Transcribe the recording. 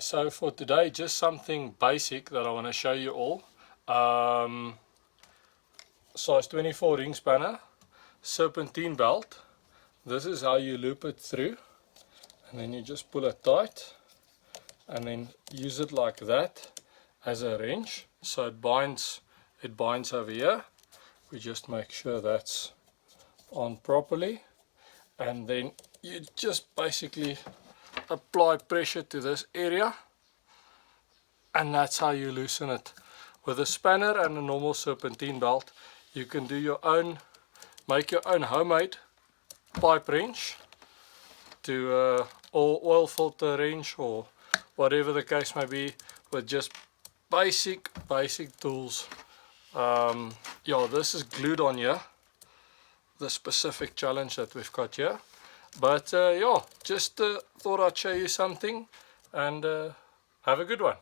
So for today, just something basic that I want to show you all. Size 24 ring spanner, serpentine belt. This is how you loop it through, and then you just pull it tight and then use it like that as a wrench, so it binds over here. We just make sure that's on properly, and then you just basically apply pressure to this area, and that's how you loosen it. With a spanner and a normal serpentine belt, you can do your own, make your own homemade pipe wrench to or oil filter wrench, or whatever the case may be, with just basic tools. Yeah, this is glued on here, the specific challenge that we've got here. But yeah, just thought I'd show you something, and have a good one.